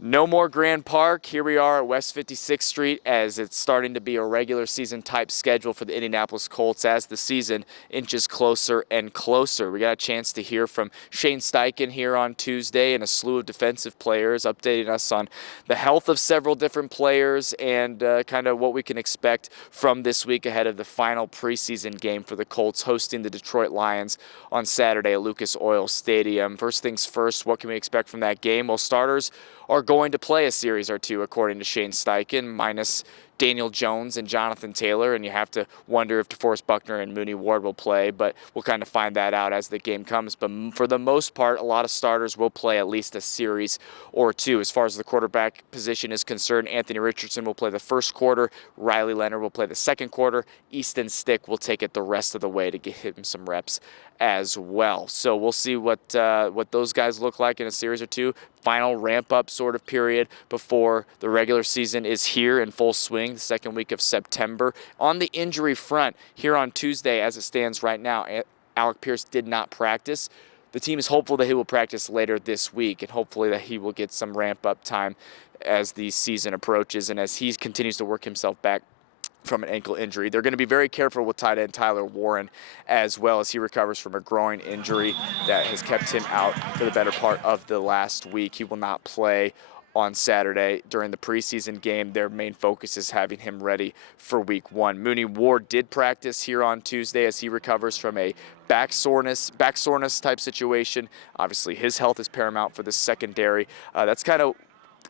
No more Grand Park. Here we are at West 56th Street as it's starting to be a regular season type schedule for the Indianapolis Colts as the season inches closer and closer. We got a chance to hear from Shane Steichen here on Tuesday and a slew of defensive players updating us on the health of several different players and kind of what we can expect from this week ahead of the final preseason game for the Colts hosting the Detroit Lions on Saturday at Lucas Oil Stadium. First things first, what can we expect from that game? Well, starters are going to play a series or two, according to Shane Steichen, minus Daniel Jones and Jonathan Taylor, and you have to wonder if DeForest Buckner and Mooney Ward will play, but we'll kind of find that out as the game comes. But for the most part, a lot of starters will play at least a series or two. As far as the quarterback position is concerned, Anthony Richardson will play the first quarter, Riley Leonard will play the second quarter, Easton Stick will take it the rest of the way to give him some reps as well. So we'll see what those guys look like in a series or two. Final ramp-up sort of period before the regular season is here in full swing, the second week of September. On the injury front, here on Tuesday, as it stands right now, Alec Pierce did not practice. The team is hopeful that he will practice later this week, and hopefully that he will get some ramp-up time as the season approaches and as he continues to work himself back from an ankle injury. They're going to be very careful with tight end Tyler Warren as well as he recovers from a groin injury that has kept him out for the better part of the last week. He will not play on Saturday during the preseason game. Their main focus is having him ready for week one. Mooney Ward did practice here on Tuesday as he recovers from a back soreness type situation. Obviously his health is paramount for the secondary. That's kind of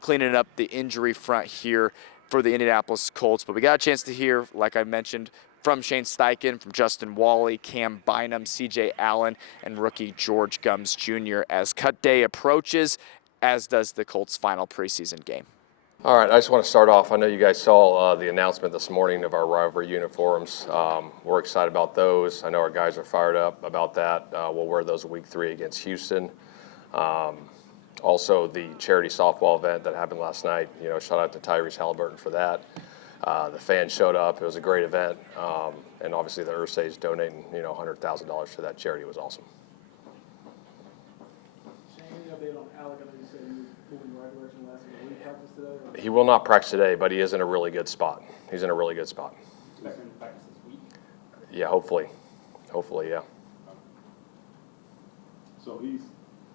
cleaning up the injury front here for the Indianapolis Colts. But we got a chance to hear, like I mentioned, from Shane Steichen, from Justin Wally, Cam Bynum, C.J. Allen, and rookie George Gums Jr. as cut day approaches, as does the Colts' final preseason game. All right, I just want to start off. I know you guys saw the announcement this morning of our rivalry uniforms. We're excited about those. I know our guys are fired up about that. We'll wear those week 3 against Houston. Also, the charity softball event that happened last night, shout out to Tyrese Halliburton for that. The fans showed up. It was a great event. And obviously the Ursay's donating, $100,000 to that charity was awesome. Shane, any update on Alec? I know you said he was moving the right direction last week. Will he practice today? He will not practice today, but he is in a really good spot. He's in a really good spot. Expect him to practice this week? Yeah, hopefully. Hopefully, yeah. So he's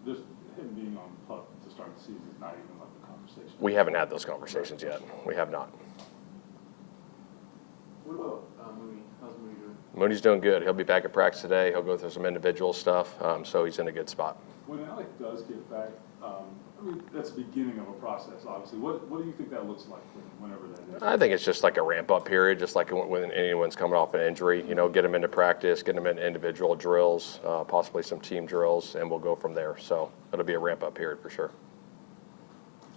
just him being on pup to start the season is not even like the conversation. We haven't had those conversations yet. We have not. What about Mooney? How's Mooney doing? Mooney's doing good. He'll be back at practice today. He'll go through some individual stuff, so he's in a good spot. When Alec does get back, that's the beginning of a process, obviously. What do you think that looks like whenever that is? I think it's just like a ramp-up period, just like when anyone's coming off an injury. Get them into practice, get them into individual drills, possibly some team drills, and we'll go from there. So it'll be a ramp-up period for sure.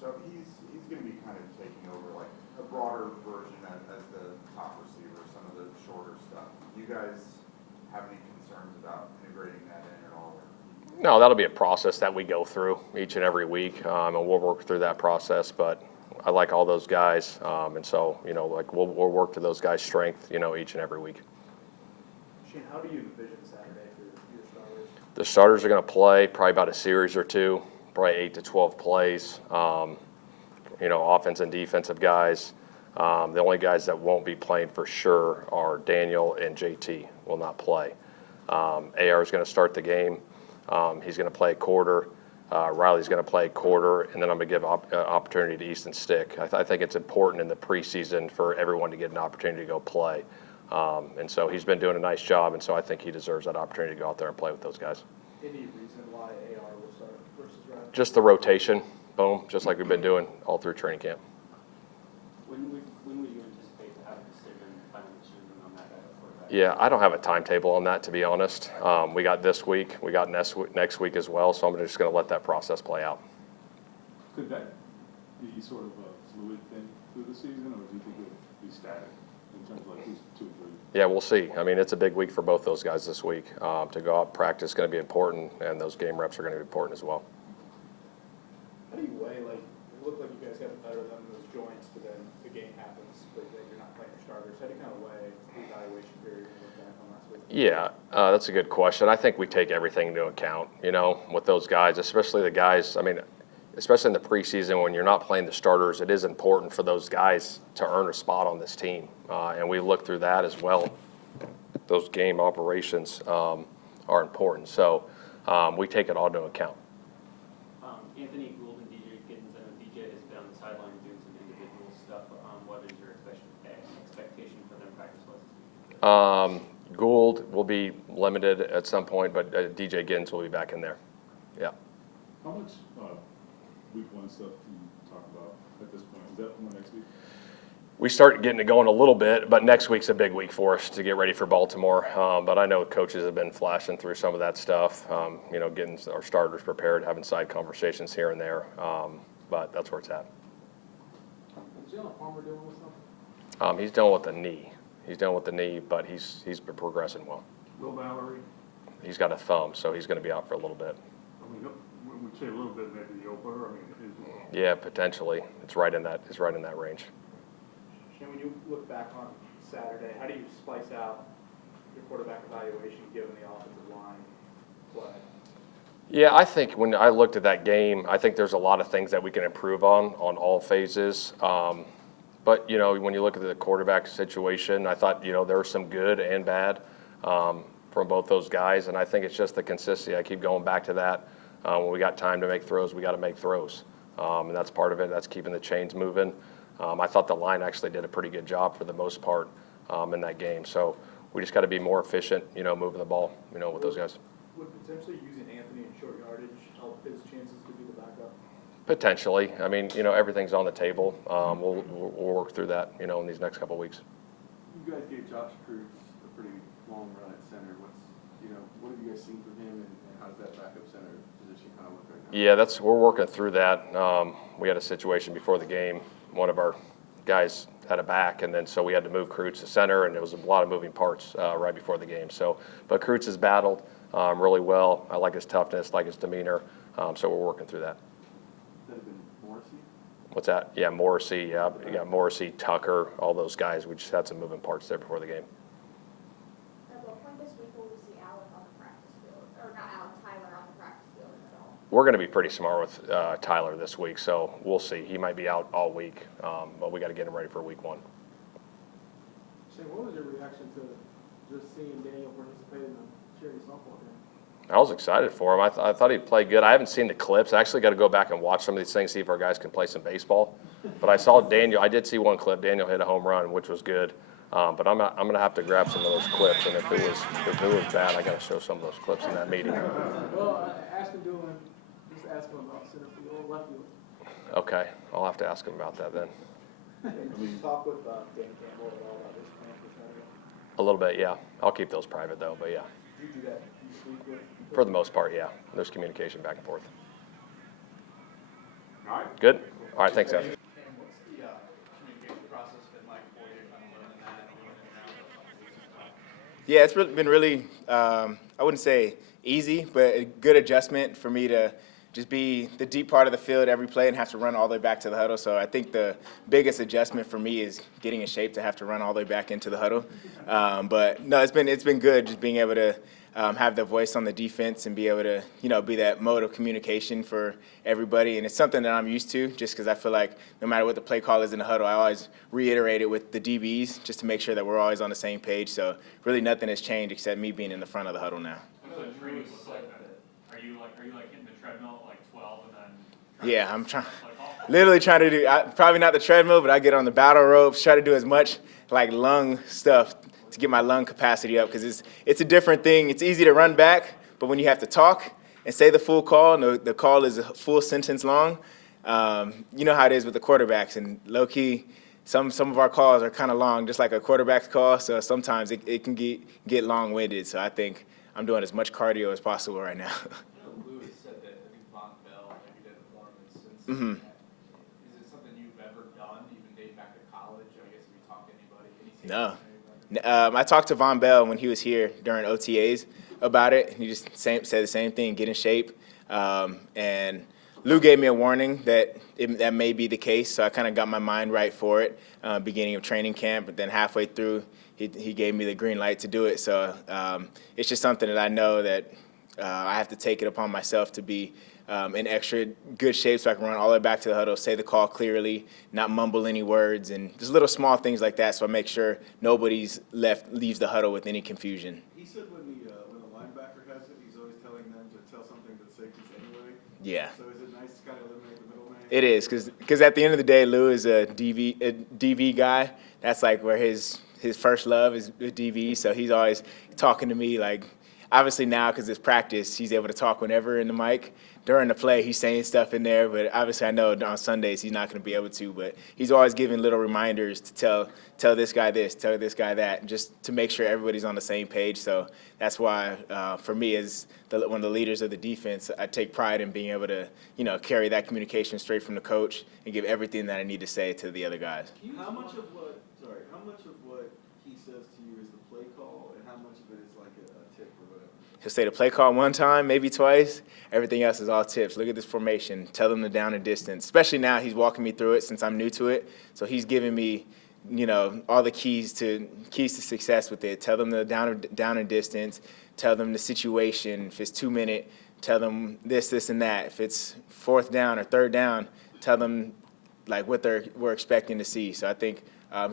So he's going to be kind of taking over like a broader version as the top receiver, some of the shorter stuff. Do you guys have any concerns about integrating that in at all? No, that'll be a process that we go through each and every week, and we'll work through that process. But I like all those guys, and so we'll work to those guys' strength, each and every week. Shane, how do you envision Saturday for your starters? The starters are going to play probably about a series or two, probably 8 to 12 plays. Offense and defensive guys. The only guys that won't be playing for sure are Daniel and JT will not play. AR is going to start the game. He's going to play a quarter. Riley's going to play a quarter, and then I'm going to give opportunity to Easton Stick. I think it's important in the preseason for everyone to get an opportunity to go play. And so he's been doing a nice job, and so I think he deserves that opportunity to go out there and play with those guys. Any reason why AR will start versus Riley? Just the rotation, boom, just like we've been doing all through training camp. When would you anticipate to have a final decision on that quarterback? Yeah, I don't have a timetable on that, to be honest. We got this week, we got next week as well, so I'm just going to let that process play out. Could that be sort of a fluid thing through the season, or do you think it would be static in terms of like who's 2 and 3? Yeah, we'll see. I mean, it's a big week for both those guys this week. To go out and practice is going to be important, and those game reps are going to be important as well. How do you weigh, it looked like you guys got better than those joints, but then the game happens, but then you're not playing your starters. How do you kind of weigh the evaluation period and look back on last week? Yeah, that's a good question. I think we take everything into account, with those guys, especially the guys. I mean, especially in the preseason when you're not playing the starters, it is important for those guys to earn a spot on this team. And we look through that as well. Those game operations are important. So we take it all into account. Anthony Gould and DJ Giddens, I know DJ has been on the sideline doing some individual stuff. What is your expectation for them practice-wise? Gould will be limited at some point, but DJ Giddens will be back in there. Yeah. How much week one stuff can you talk about at this point? Is that from next week? We start getting it going a little bit, but next week's a big week for us to get ready for Baltimore. But I know coaches have been flashing through some of that stuff, getting our starters prepared, having side conversations here and there. But that's where it's at. Is Jalen Palmer dealing with something? He's dealing with the knee. He's dealing with the knee, but he's been progressing well. Will Mallory? He's got a thumb, so he's going to be out for a little bit. I mean, we say a little bit, maybe the opener. I mean, Yeah, potentially. It's right in that range. Shane, when you look back on Saturday, how do you splice out your quarterback evaluation given the offensive line play? Yeah, I think when I looked at that game, I think there's a lot of things that we can improve on all phases. But, when you look at the quarterback situation, I thought, there was some good and bad from both those guys. And I think it's just the consistency. I keep going back to that. When we got time to make throws, we got to make throws. And that's part of it. That's keeping the chains moving. I thought the line actually did a pretty good job for the most part in that game. So we just got to be more efficient, moving the ball, with those guys. Would potentially using Anthony in short yardage help his chances to be the backup? Potentially. I mean, everything's on the table. We'll work through that, in these next couple of weeks. You guys gave Josh Cruz a pretty long run at center. What have you guys seen from him, and how does that backup center position kind of look right now? Yeah, we're working through that. We had a situation before the game. One of our guys had a back, and then so we had to move Cruz to center, and there was a lot of moving parts right before the game. But Cruz has battled really well. I like his toughness, like his demeanor. So we're working through that. That have been Morrissey? What's that? Yeah, Morrissey. Yeah, you got Morrissey, Tucker, all those guys. We just had some moving parts there before the game. At what point this week will we see Alec on the practice field, or not Alec, Tyler on the practice field at all? We're going to be pretty smart with Tyler this week, so we'll see. He might be out all week, but we got to get him ready for week one. Shane, what was your reaction to just seeing Daniel participate in the charity softball game? I was excited for him. I thought he'd play good. I haven't seen the clips. I actually got to go back and watch some of these things, see if our guys can play some baseball. But I saw Daniel. I did see one clip. Daniel hit a home run, which was good. But I'm going to have to grab some of those clips. And if it was bad, I got to show some of those clips in that meeting. Well, ask him just ask him about center field or left field. Okay, I'll have to ask him about that then. Did you talk with Dan Campbell at all about his plan for Saturday? A little bit, yeah. I'll keep those private though, but yeah. Did you do that? Did you speak with? For the most part, yeah. There's communication back and forth. All right. Good? All right, thanks, Ash. And what's the communication process been like for you, kind of learning that and Yeah, it's been really, I wouldn't say easy, but a good adjustment for me to just be the deep part of the field every play and have to run all the way back to the huddle. So I think the biggest adjustment for me is getting in shape to have to run all the way back into the huddle. But no, it's been good just being able to have the voice on the defense and be able to, be that mode of communication for everybody. And it's something that I'm used to just because I feel like no matter what the play call is in the huddle, I always reiterate it with the DBs just to make sure that we're always on the same page. So really nothing has changed except me being in the front of the huddle now. So training looks like that. Are you hitting the treadmill at like 12 and then? Yeah, I'm literally trying to do, probably not the treadmill, but I get on the battle ropes, try to do as much like lung stuff to get my lung capacity up because it's a different thing. It's easy to run back, but when you have to talk and say the full call, and the call is a full sentence long, you know how it is with the quarterbacks. And low-key, some of our calls are kind of long, just like a quarterback's call, so sometimes it can get long-winded. So I think I'm doing as much cardio as possible right now. Lewis said that I think Von Bell maybe did it for him since. Mm-hmm. Is it something you've ever done, even dating back to college? I guess if you talk to anybody, No. I talked to Von Bell when he was here during OTAs about it. He just said the same thing, get in shape. And Lou gave me a warning that that may be the case, so I kind of got my mind right for it beginning of training camp, but then halfway through, he gave me the green light to do it. So it's just something that I know that I have to take it upon myself to be in extra good shape so I can run all the way back to the huddle, say the call clearly, not mumble any words, and just little small things like that so I make sure nobody's leaves the huddle with any confusion. He said when a linebacker has it, he's always telling them to tell something to the safeties anyway. Yeah. So is it nice to kind of eliminate the middleman? It is, because at the end of the day, Lou is a DV guy. That's like where his first love is DV, so he's always talking to me. Like, obviously now, because it's practice, he's able to talk whenever in the mic. During the play, he's saying stuff in there, but obviously I know on Sundays he's not going to be able to. But he's always giving little reminders to tell this guy this, tell this guy that, just to make sure everybody's on the same page. So that's why, for me, as one of the leaders of the defense, I take pride in being able to, carry that communication straight from the coach and give everything that I need to say to the other guys. How much of what he says to you is the play call, and how much of it is like a tip or whatever? He'll say the play call one time, maybe twice. Everything else is all tips. Look at this formation. Tell them the down and distance. Especially now, he's walking me through it since I'm new to it. So he's giving me, all the keys to success with it. Tell them the down and distance. Tell them the situation. If it's 2 minute, tell them this, and that. If it's fourth down or third down, tell them like what we're expecting to see. So I think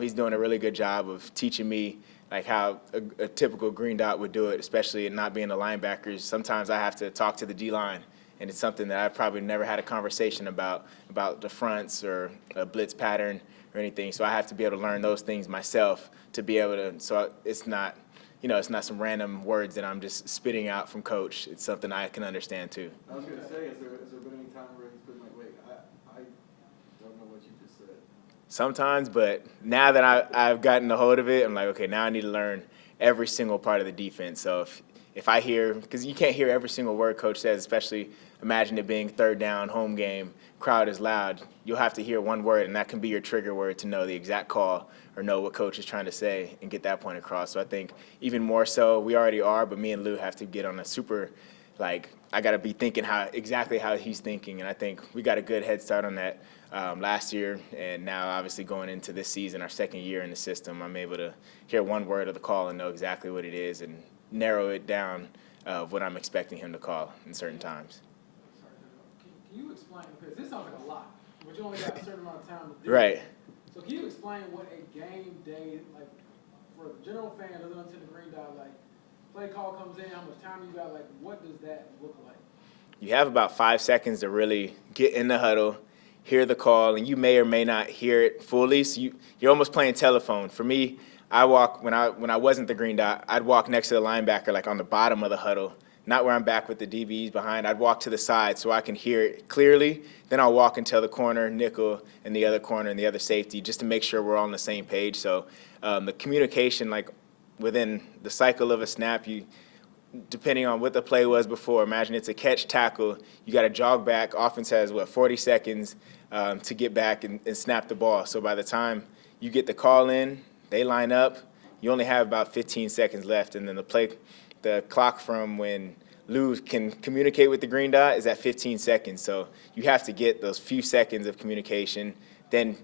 he's doing a really good job of teaching me like how a typical green dot would do it, especially not being the linebackers. Sometimes I have to talk to the D-line, and it's something that I've probably never had a conversation about the fronts or a blitz pattern or anything. So I have to be able to learn those things myself to be able to, so it's not, it's not some random words that I'm just spitting out from coach. It's something I can understand too. I was going to say, has there been any time where he's been like, wait, I don't know what you just said? Sometimes, but now that I've gotten a hold of it, I'm like, okay, now I need to learn every single part of the defense. So if I hear, because you can't hear every single word coach says, especially imagine it being third down, home game, crowd is loud, you'll have to hear one word, and that can be your trigger word to know the exact call or know what coach is trying to say and get that point across. So I think even more so, we already are, but me and Lou have to get on a super, like, I got to be thinking exactly how he's thinking, and I think we got a good head start on that last year, and now obviously going into this season, our second year in the system, I'm able to hear one word of the call and know exactly what it is and narrow it down of what I'm expecting him to call in certain times. Can you explain, because this sounds like a lot, but you only got a certain amount of time to do Right. it. So can you explain what a game day, like, for a general fan that doesn't attend the green dot, like, play call comes in, how much time you got, like, what does that look like? You have about 5 seconds to really get in the huddle, hear the call, and you may or may not hear it fully. So you're almost playing telephone. For me, I walk when I wasn't the green dot, I'd walk next to the linebacker, like on the bottom of the huddle, not where I'm back with the DBs behind. I'd walk to the side so I can hear it clearly. Then I'll walk and tell the corner, nickel, and the other corner and the other safety just to make sure we're all on the same page. So the communication, like within the cycle of a snap, depending on what the play was before, imagine it's a catch tackle, you got to jog back. Offense has, 40 seconds to get back and snap the ball. So by the time you get the call in, they line up, you only have about 15 seconds left, and then the clock from when Lou can communicate with the green dot is at 15 seconds. So you have to get those few seconds of communication. Then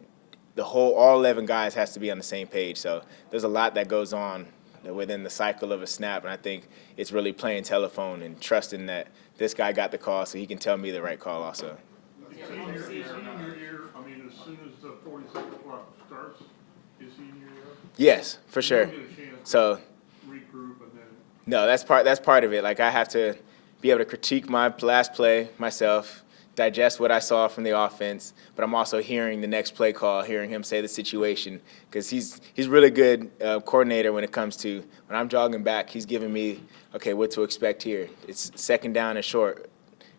all 11 guys has to be on the same page. So there's a lot that goes on within the cycle of a snap, and I think it's really playing telephone and trusting that this guy got the call so he can tell me the right call also. Senior year, I mean, as soon as the 40-second clock starts, is senior year? Yes, for sure. You don't get a chance So to regroup and then. no, that's part of it. Like, I have to be able to critique my last play myself, digest what I saw from the offense, but I'm also hearing the next play call, hearing him say the situation, because he's really good coordinator when it comes to when I'm jogging back, he's giving me, okay, what to expect here. It's second down and short.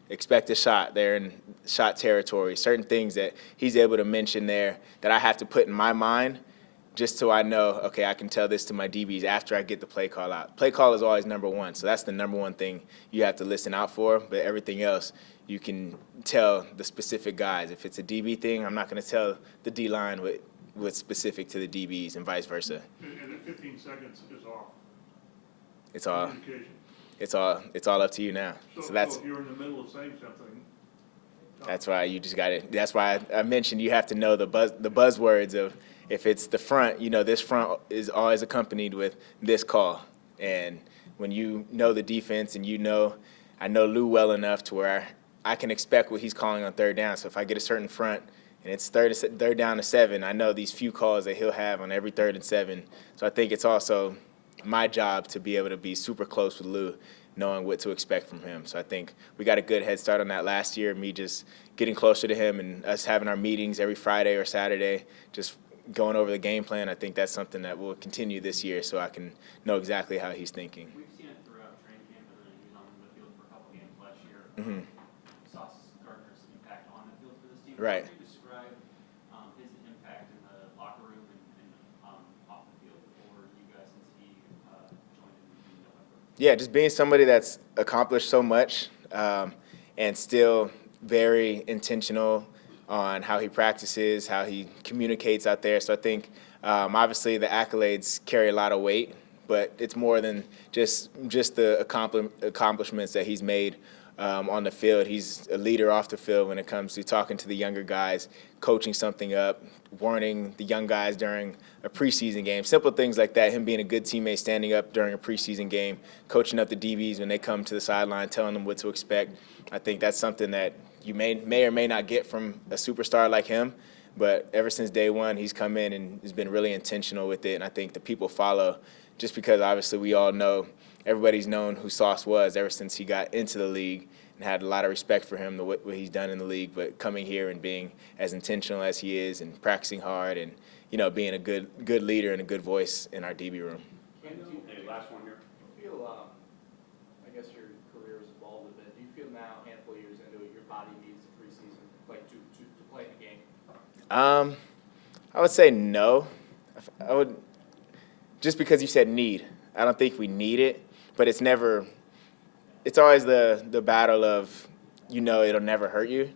Expect a shot there in shot territory. Certain things that he's able to mention there that I have to put in my mind just so I know, okay, I can tell this to my DBs after I get the play call out. Play call is always number one, so that's the number one thing you have to listen out for, but everything else you can tell the specific guys. If it's a DB thing, I'm not going to tell the D-line what's specific to the DBs and vice versa. And at 15 seconds is off. It's all Communication. it's all up to you now. So that's if you're in the middle of saying something. that's why you just got it. That's why I mentioned you have to know the buzzwords of if it's the front, this front is always accompanied with this call. And when you know the defense and I know Lou well enough to where I can expect what he's calling on third down. So if I get a certain front and it's third down to 7, I know these few calls that he'll have on every 3rd and 7. So I think it's also my job to be able to be super close with Lou, knowing what to expect from him. So I think we got a good head start on that last year, me just getting closer to him and us having our meetings every Friday or Saturday, just going over the game plan. I think that's something that will continue this year so I can know exactly how he's thinking. We've seen it throughout training camp, and then he was on the field for a couple games last year. Mm-hmm. Sauce Gardner's impact on the field for this team. Right. How would you describe his impact in the locker room and off the field for you guys since he joined in November? Yeah, just being somebody that's accomplished so much and still very intentional on how he practices, how he communicates out there. So I think obviously the accolades carry a lot of weight, but it's more than just the accomplishments that he's made on the field. He's a leader off the field when it comes to talking to the younger guys, coaching something up, warning the young guys during a preseason game, simple things like that, him being a good teammate, standing up during a preseason game, coaching up the DBs when they come to the sideline, telling them what to expect. I think that's something that you may or may not get from a superstar like him, but ever since day one, he's come in and has been really intentional with it, and I think the people follow just because obviously we all know, everybody's known who Sauce was ever since he got into the league and had a lot of respect for him, what he's done in the league, but coming here and being as intentional as he is and practicing hard and, you know, being a good leader and a good voice in our DB room. Hey, last one here. Do you feel, I guess your career has evolved a bit. Do you feel now, a handful of years into it, your body needs the preseason, like to play the game? I would say no. I would, just because you said need. I don't think we need it, but it's always the battle of, you know, it'll never hurt you.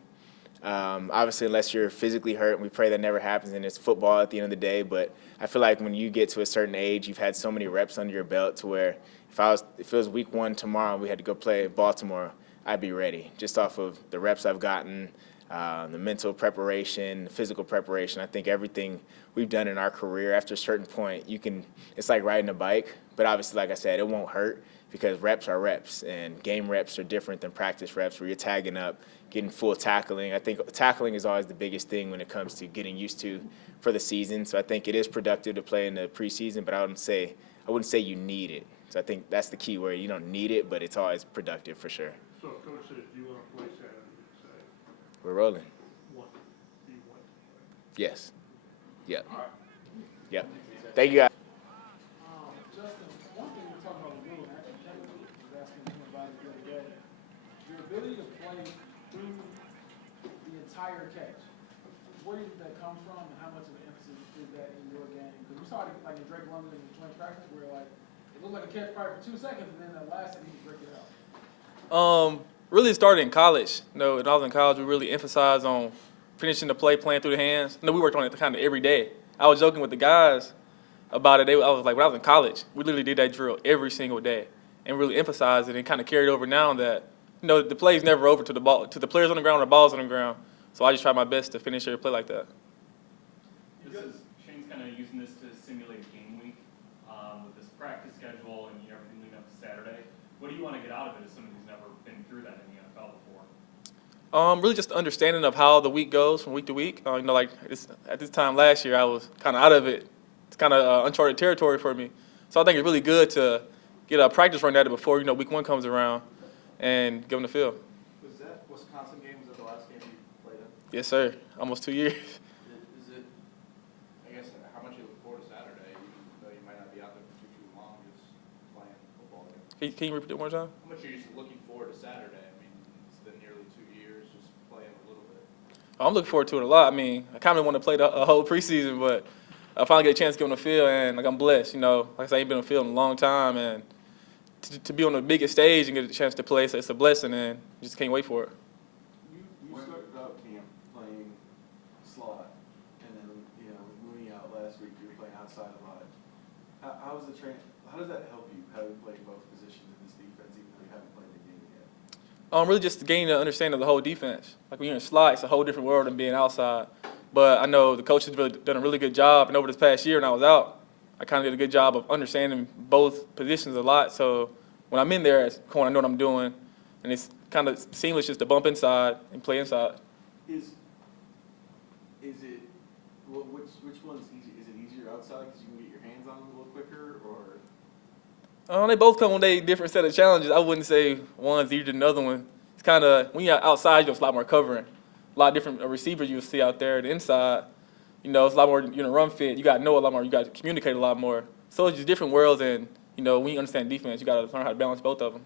Obviously, unless you're physically hurt, and we pray that never happens, and it's football at the end of the day. But I feel like when you get to a certain age, you've had so many reps under your belt to where if it was week 1 tomorrow and we had to go play Baltimore, I'd be ready just off of the reps I've gotten, the mental preparation, the physical preparation. I think everything we've done in our career, after a certain point, it's like riding a bike. But obviously, like I said, it won't hurt because reps are reps, and game reps are different than practice reps where you're tagging up, getting full tackling. I think tackling is always the biggest thing when it comes to getting used to for the season. So I think it is productive to play in the preseason, but I wouldn't say you need it. So I think that's the key where you don't need it, but it's always productive for sure. So if Coach says, do you want to play Saturday, you say, We're rolling. want, do you want to play? Yes. Yep. Yep. Thank you, guys. Justin, one thing we're talking about with Lou, and actually Kevin was asking him about it the other day, your ability to play through the entire catch. Where do you think that comes from, and how much of an emphasis is that in your game? Because we saw it like in Drake London in the joint practice where like it looked like a catch probably for 2 seconds, and then the last second he break it out. Really started in college. You know, when I was in college, we really emphasized on finishing the play, playing through the hands. You know, we worked on it kind of every day. I was joking with the guys about it. I was like, when I was in college, we literally did that drill every single day and really emphasized it and kind of carried over now that, you know, the play's never over to the players on the ground or the ball's on the ground. So I just try my best to finish every play like that. Shane's kind of using this to simulate game week with this practice schedule and everything leading up to Saturday. What do you want to get out of it as someone who's never been through that in the NFL before? Really just understanding of how the week goes from week to week. You know, like at this time last year, I was kind of out of it. It's kind of uncharted territory for me. So I think it's really good to get a practice run at it before, you know, week 1 comes around and give them the feel. Was that Wisconsin game, was that the last game you played in? Yes, sir. Almost 2 years. Is it, I guess, how much you look forward to Saturday, even though you might not be out there for too long, just playing football again? Can you repeat it one more time? How much are you looking forward to Saturday? I mean, it's been nearly 2 years, just playing a little bit. I'm looking forward to it a lot. I mean, I kind of want to play a whole preseason, but I finally get a chance to get on the field, and like I'm blessed. You know, like I said, I ain't been on the field in a long time, and to be on the biggest stage and get a chance to play, so it's a blessing, and just can't wait for it. You started out camp playing slot, and then, you know, with Mooney out last week, you were playing outside a lot. How does that help you, having played both positions in this defense, even though you haven't played the game yet? Really just gaining the understanding of the whole defense. Like when you're in slot, it's a whole different world than being outside. But I know the coach has really done a really good job, and over this past year when I was out, I kind of did a good job of understanding both positions a lot. So when I'm in there as corner, I know what I'm doing, and it's kind of seamless just to bump inside and play inside. Is it, well, which one's easy? Is it easier outside because you can get your hands on them a little quicker, or? They both come with a different set of challenges. I wouldn't say one's easier than the other one. It's kind of, when you're outside, there's a lot more covering. A lot of different receivers you'll see out there. The inside, it's a lot more, run fit. You got to know a lot more. You got to communicate a lot more. So it's just different worlds, and, when you understand defense, you got to learn how to balance both of them.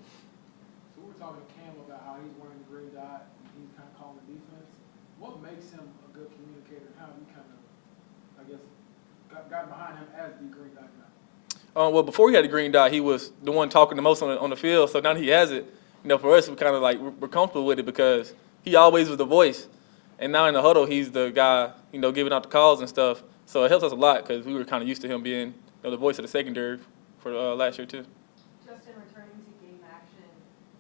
So we were talking to Cam about how he's wearing the green dot and he's kind of calling the defense. What makes him a good communicator? How have you kind of, I guess, gotten behind him as the green dot guy? Well, before he had the green dot, he was the one talking the most on the field. So now that he has it, for us, we're kind of like, we're comfortable with it because he always was the voice. And now in the huddle, he's the guy, giving out the calls and stuff. So it helps us a lot because we were kind of used to him being the voice of the secondary for last year, too. Just in returning to game action,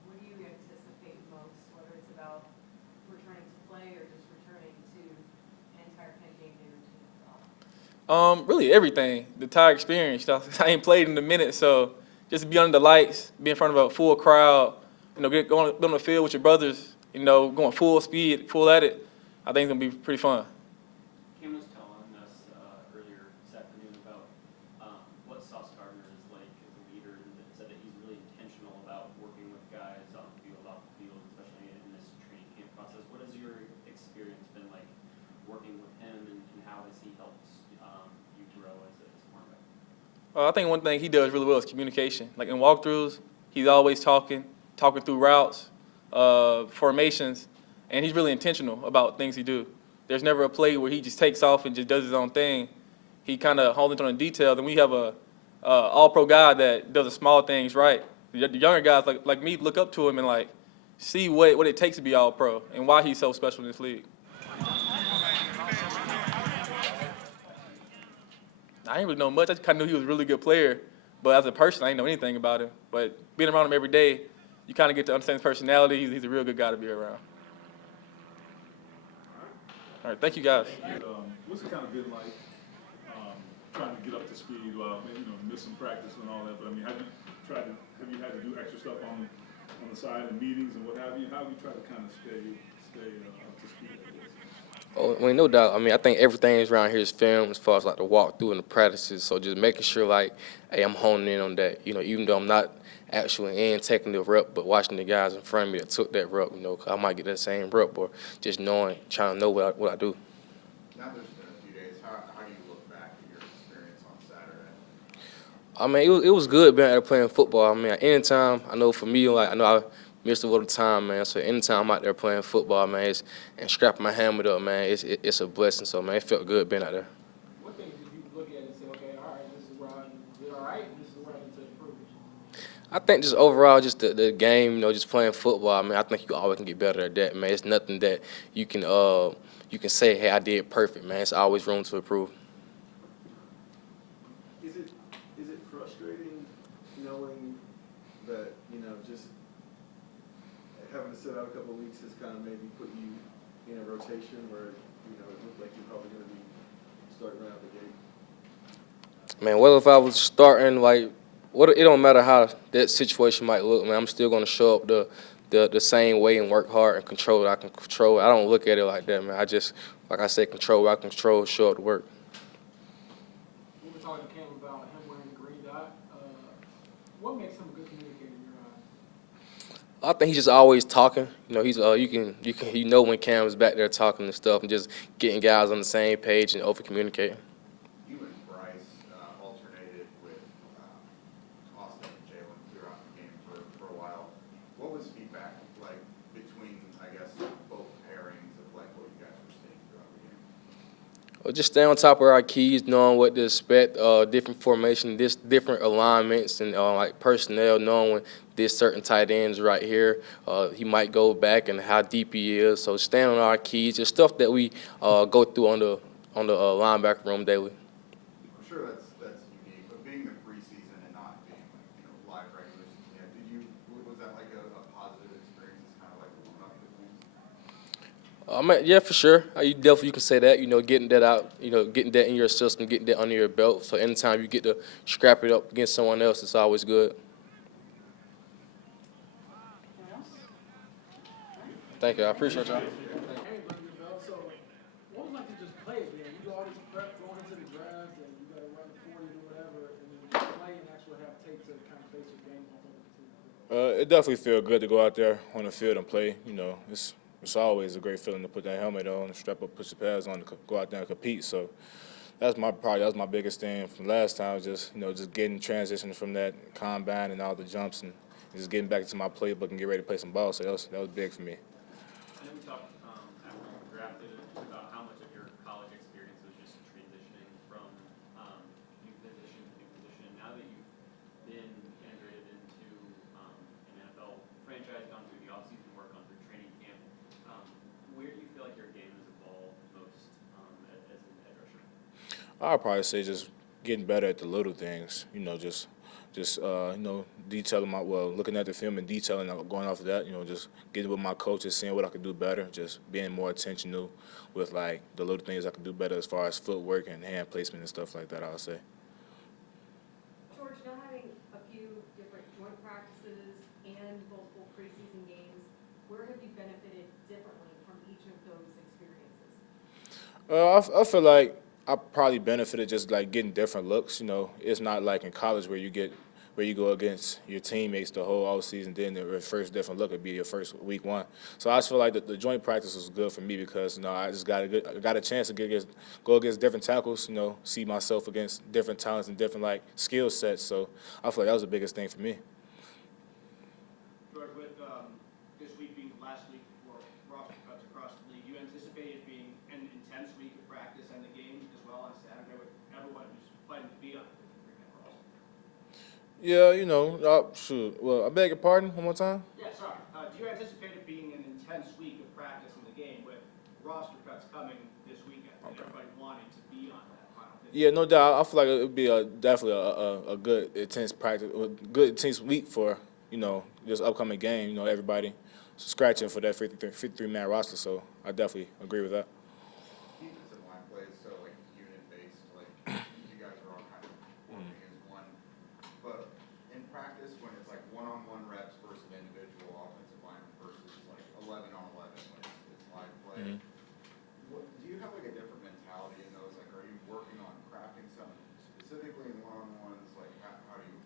what do you anticipate most, whether it's about returning to play or just returning to an entire game day routine itself? Really everything, the entire experience. I ain't played in a minute, so just to be under the lights, be in front of a full crowd, get on the field with your brothers, going full speed, full at it, I think it's going to be pretty fun. Kim was telling us earlier this afternoon about what Sauce Gardner is like as a leader, and said that he's really intentional about working with guys on the field, off the field, especially in this training camp process. What has your experience been like working with him, and how has he helped you grow as a cornerback? I think one thing he does really well is communication. Like in walkthroughs, he's always talking through routes, formations, and he's really intentional about things he do. There's never a play where he just takes off and just does his own thing. He kind of holds on the details, and we have a all-pro guy that does the small things right. The younger guys like me look up to him and like see what it takes to be all-pro and why he's so special in this league. I didn't really know much. I just kind of knew he was a really good player, but as a person, I didn't know anything about him. But being around him every day, you kind of get to understand his personality. He's a real good guy to be around. All right, thank you, guys. What's it kind of been like trying to get up to speed while missing practice and all that? But I mean, have you had to do extra stuff on the side and meetings and what have you? How have you tried to kind of stay up to speed? Oh, I mean, no doubt. I mean, I think everything around here is filmed as far as like the walkthrough and the practices. So just making sure hey, I'm honing in on that. Even though I'm not actually taking the rep, but watching the guys in front of me that took that rep, 'cause I might get that same rep, or just trying to know what I do. Now there's been a few days. How do you look back at your experience on Saturday? I mean, it was good being out there playing football. I mean, anytime, I know for me, I know I missed a little time, man. So anytime I'm out there playing football, man, and strapping my helmet up, man, it's a blessing. So, man, it felt good being out there. What things did you look at and say, okay, all right, this is where I did all right, and this is where I need to improve? I think just overall, just the game, just playing football. I mean, I think you always can get better at that, man. It's nothing that you can say, hey, I did perfect, man. It's always room to improve. Is it frustrating knowing that, just having to sit out a couple of weeks has kind of maybe put you in a rotation where, it looked like you're probably going to be starting right out the gate? Man, well, if I was starting, it don't matter how that situation might look, man. I'm still going to show up the same way and work hard and control what I can control. I don't look at it like that, man. I just, like I said, control what I can control, show up to work. We were talking to Cam about him wearing the green dot. What makes him a good communicator in your eyes? I think he's just always talking. He's you know when Cam's back there talking and stuff and just getting guys on the same page and over communicating. You and Bryce alternated with Austin and Jalen throughout the game for a while. What was feedback like between, I guess, both pairings of what you guys were seeing throughout the game? Well, just stay on top of our keys, knowing what to expect, different formation, different alignments, and personnel, knowing when this certain tight end's right here, he might go back and how deep he is. So staying on our keys, just stuff that we go through on the linebacker room daily. I'm sure that's unique, but being the preseason and not being live regular season, was that like a positive experience? It's kind of like a warm-up to things? Yeah, for sure. You can say that, getting that out, getting that in your system, getting that under your belt. So anytime you get to scrap it up against someone else, it's always good. Thank you. I appreciate y'all. Hey, Bell, so what was it like to just play again? You do all this prep going into the draft, and you got to run 40 or whatever, and then you play and actually have tape to kind of base your game off of it. It definitely feels good to go out there on the field and play. You know, it's always a great feeling to put that helmet on, strap up, put your pads on, to go out there and compete. So that was my biggest thing from last time. Just getting transitioning from that combine and all the jumps and just getting back into my playbook and get ready to play some ball. So that was big for me. I know we talked after you were drafted about how much of your college experience was just transitioning from new position to new position. Now that you've been integrated into an NFL franchise, gone through the offseason work, gone through training camp, where do you feel like your game has evolved most as an edge rusher? I'd probably say just getting better at the little things. Just detailing looking at the film and detailing, going off of that. Just getting with my coaches, seeing what I could do better. Just being more intentional with like the little things I could do better as far as footwork and hand placement and stuff like that. I would say. George, now having a few different joint practices and multiple preseason games, where have you benefited differently from each of those experiences? I feel like I probably benefited just like getting different looks. It's not like in college where you go against your teammates the whole all season. Then the first different look would be your first week one. So I just feel like the joint practice was good for me because I just got a chance to go against different tackles. See myself against different talents and different like skill sets. So I feel like that was the biggest thing for me. George, with this week being the last week before roster cuts across the league, you anticipate it being an intense week of practice and the game as well on Saturday with everyone who's fighting to be on the three-man roster? Yeah, shoot. Well, I beg your pardon one more time. Yeah, sorry. Do you anticipate it being an intense week of practice in the game with roster cuts coming this weekend and everybody wanting to be on that final 15? Yeah, no doubt. I feel like it would be definitely a good intense practice, a good intense week for this upcoming game. Everybody scratching for that 53-man roster. So I definitely agree with that. Defensive line plays so like unit-based, like you guys are all kind of working as one. But in practice, when it's like one-on-one reps versus an individual offensive line versus like 11-on-11 when it's live play, do you have like a different mentality in those? Like, are you working on crafting something specifically in one-on-ones? Like, how do you?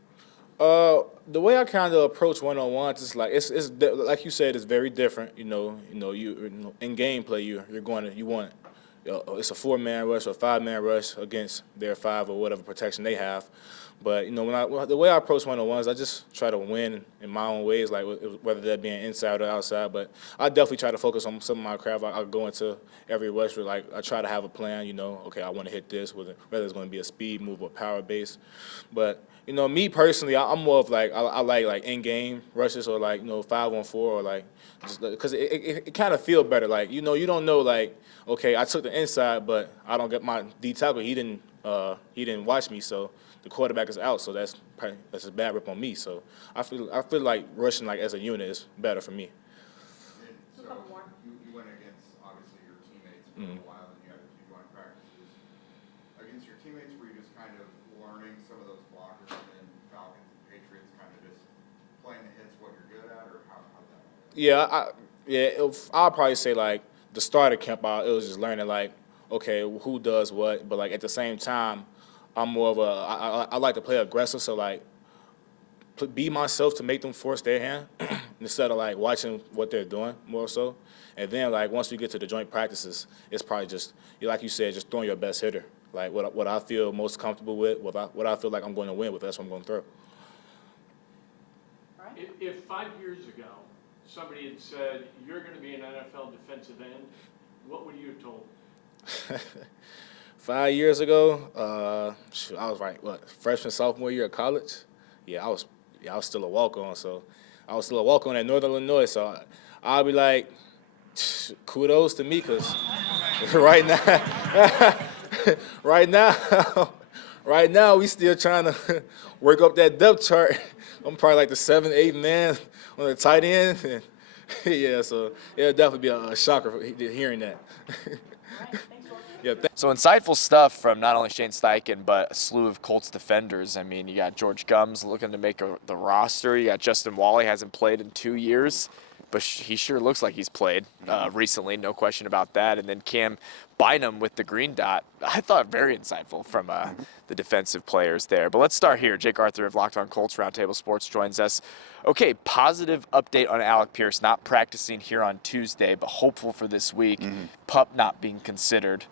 The way I kind of approach one-on-ones is like it's like you said, it's very different. You in gameplay you want it's a 4-man rush or a 5-man rush against their 5 or whatever protection they have. But the way I approach one-on-ones, I just try to win in my own ways, like whether that being inside or outside. But I definitely try to focus on some of my craft. I go into every rush with I try to have a plan. Okay, I want to hit this, whether it's going to be a speed move or power base. But me personally, I'm more of like I like in-game rushes or 5-on-4 or because it kind of feel better. Like you don't know okay, I took the inside, but I don't get my D tackle. He didn't watch me, so the quarterback is out. So that's a bad rip on me. So I feel like rushing as a unit is better for me. So you went against obviously your teammates for a while, and you had a few joint practices. Against your teammates, were you just kind of learning some of those blockers, and then Falcons and Patriots kind of just playing the hits what you're good at, or how'd that work? Yeah, I'll probably say the start of camp out, it was just learning okay, who does what, but at the same time, I'm more of I like to play aggressive, so be myself to make them force their hand instead of watching what they're doing more so. And then once we get to the joint practices, it's probably just like you said, just throwing your best hitter, what I feel most comfortable with, what I feel like I'm going to win with. That's what I'm going to throw. If 5 years ago somebody had said you're going to be an NFL defensive end, what would you have told? 5 years ago, I was freshman, sophomore year of college. Yeah, I was still a walk-on, so I was still a walk-on at Northern Illinois. So I'll be like, kudos to me, because right now we still trying to work up that depth chart. I'm probably the 7th, 8th man on the tight end. And yeah, so it'll definitely be a shocker hearing that. Yeah, so insightful stuff from not only Shane Steichen, but a slew of Colts defenders. I mean, you got George Gums looking to make the roster. You got Justin Wally, hasn't played in 2 years. but he sure looks like he's played recently, no question about that. And then Cam Bynum with the green dot, I thought very insightful from the defensive players there. But let's start here. Jake Arthur of Locked On Colts Roundtable Sports joins us. Okay, positive update on Alec Pierce, not practicing here on Tuesday, but hopeful for this week. PUP not being considered.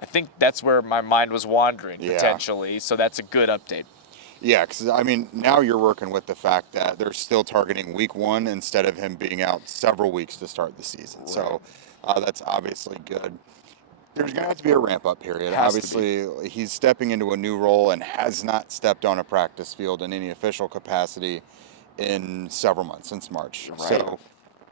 I think that's where my mind was wandering, potentially, so that's a good update. Yeah, because, I mean, now you're working with the fact that they're still targeting week 1 instead of him being out several weeks to start the season. Right. So that's obviously good. There's going to have to be a ramp-up period. Obviously, he's stepping into a new role and has not stepped on a practice field in any official capacity in several months, since March. Right. So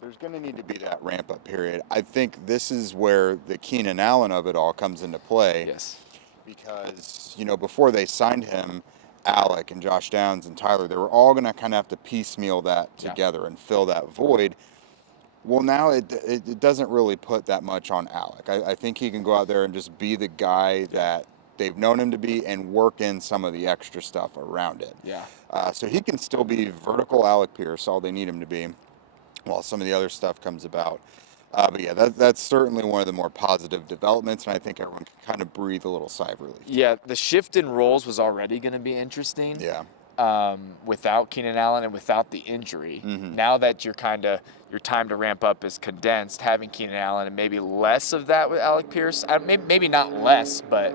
there's going to need to be that ramp-up period. I think this is where the Keenan Allen of it all comes into play. Yes. Because, before they signed him, Alec and Josh Downs and Tyler, they were all going to kind of have to piecemeal that together and fill that void. Well, now it doesn't really put that much on Alec. I think he can go out there and just be the guy that they've known him to be and work in some of the extra stuff around it. Yeah. So he can still be vertical Alec Pierce, all they need him to be, while some of the other stuff comes about. But yeah, that's certainly one of the more positive developments, and I think everyone can kind of breathe a little sigh of relief. Yeah, the shift in roles was already going to be interesting. Yeah. Without Keenan Allen and without the injury. Now that your time to ramp up is condensed, having Keenan Allen and maybe less of that with Alec Pierce, maybe not less, but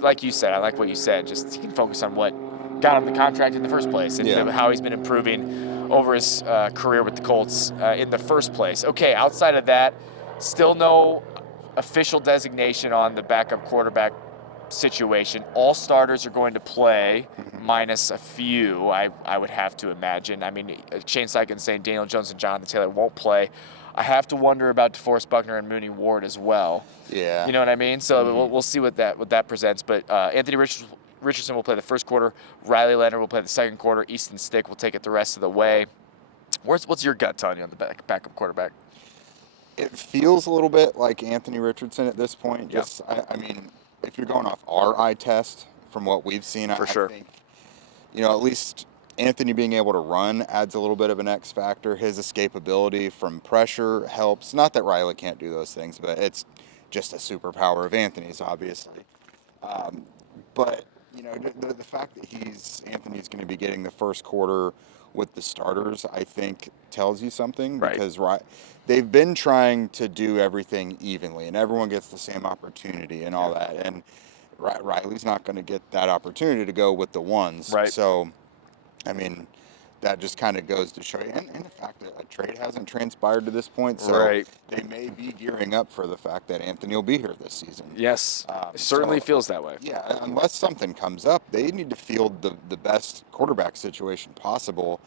like you said, I like what you said, just he can focus on what got him the contract in the first place and how he's been improving over his career with the Colts in the first place. Okay, outside of that, still no official designation on the backup quarterback situation. All starters are going to play, minus a few, I would have to imagine. I mean, Shane Steichen saying Daniel Jones and Jonathan Taylor won't play. I have to wonder about DeForest Buckner and Mooney Ward as well. Yeah. You know what I mean? So we'll see what that presents. But Anthony Richardson will play the first quarter. Riley Leonard will play the second quarter. Easton Stick will take it the rest of the way. What's your gut telling you on the backup quarterback? It feels a little bit like Anthony Richardson at this point. Just, I mean, if you're going off our eye test from what we've seen, I think, at least Anthony being able to run adds a little bit of an X factor. His escapability from pressure helps. Not that Riley can't do those things, but it's just a superpower of Anthony's, obviously. But the fact that Anthony's going to be getting the first quarter with the starters, I think tells you something, because they've been trying to do everything evenly and everyone gets the same opportunity and all that. And Riley's not going to get that opportunity to go with the ones. Right. So, I mean, that just kind of goes to show you. And the fact that a trade hasn't transpired to this point. So they may be gearing up for the fact that Anthony will be here this season. Yes. It certainly feels that way. Yeah, unless something comes up, they need to field the best quarterback situation possible.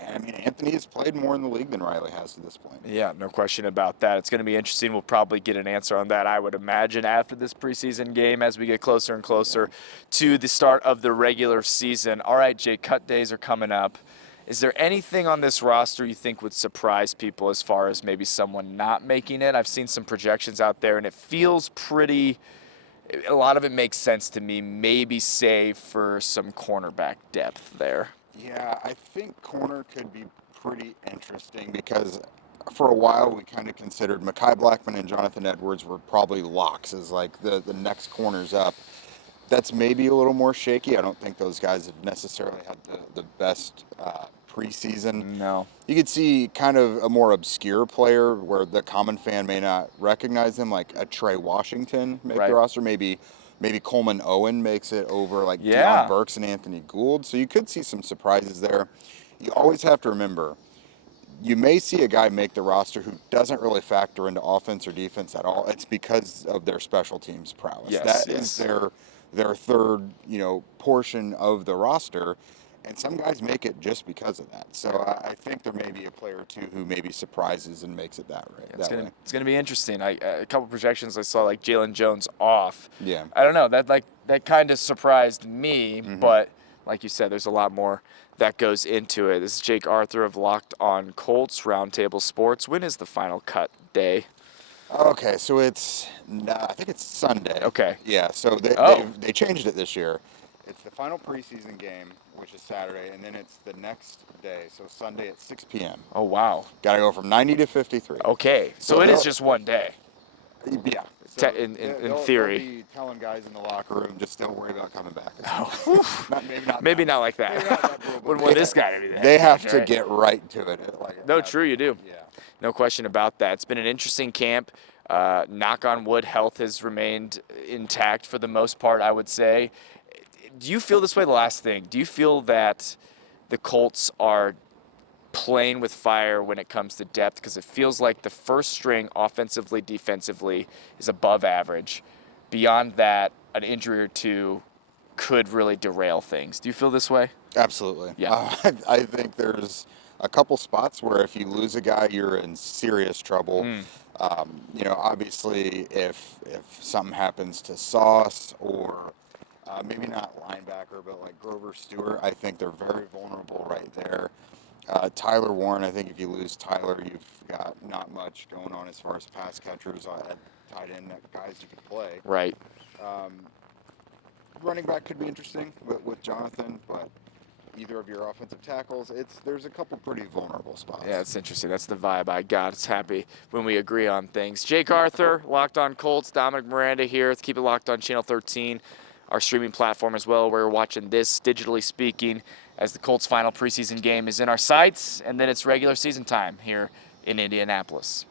And, I mean, Anthony has played more in the league than Riley has to this point. Yeah, no question about that. It's going to be interesting. We'll probably get an answer on that, I would imagine, after this preseason game as we get closer and closer to the start of the regular season. All right, Jake, cut days are coming up. Is there anything on this roster you think would surprise people as far as maybe someone not making it? I've seen some projections out there, and it feels pretty – a lot of it makes sense to me, maybe save for some cornerback depth there. Yeah, I think corner could be pretty interesting because for a while we kind of considered Mekhi Blackman and Jonathan Edwards were probably locks as like the next corners up. That's maybe a little more shaky. I don't think those guys have necessarily had the best preseason. No. You could see kind of a more obscure player where the common fan may not recognize him, like a Trey Washington make the roster. Maybe Coleman Owen makes it over like Deion Burks and Anthony Gould. So you could see some surprises there. You always have to remember, you may see a guy make the roster who doesn't really factor into offense or defense at all. It's because of their special teams prowess. That is their third, portion of the roster. And some guys make it just because of that. So I think there may be a player or two who maybe surprises and makes it that way. It's going to be interesting. A couple projections I saw, like Jalen Jones off. Yeah. I don't know. That kind of surprised me, but like you said, there's a lot more that goes into it. This is Jake Arthur of Locked On Colts Roundtable Sports. When is the final cut day? Okay, so I think it's Sunday. Okay. Yeah, so they changed it this year. It's the final preseason game, which is Saturday, and then it's the next day, so Sunday at 6 p.m. Oh, wow. Got to go from 90 to 53. Okay, so it is just one day. Yeah. In They'll theory. be telling guys in the locker room, just don't worry about coming back. Maybe not like that. Maybe not that brutal, Wouldn't but want this guy to be there. They have to Right. get right to it. No, true, you do. Yeah. No question about that. It's been an interesting camp. Knock on wood, health has remained intact for the most part, I would say. Do you feel this way? The last thing. Do you feel that the Colts are playing with fire when it comes to depth? Because it feels like the first string offensively, defensively is above average. Beyond that, an injury or two could really derail things. Do you feel this way? Absolutely. Yeah. I think there's a couple spots where if you lose a guy, you're in serious trouble. Obviously, if something happens to Sauce or maybe not linebacker, but like Grover Stewart, I think they're very vulnerable right there. Tyler Warren, I think if you lose Tyler, you've got not much going on as far as pass catchers at tight end, guys you can play. Right. Running back could be interesting with Jonathan, but either of your offensive tackles, there's a couple pretty vulnerable spots. Yeah, it's interesting. That's the vibe I got. It's happy when we agree on things. Jake Arthur, Locked On Colts. Dominic Miranda here. Let's keep it locked on Channel 13, our streaming platform as well, where we're watching this, digitally speaking, as the Colts' final preseason game is in our sights, and then it's regular season time here in Indianapolis.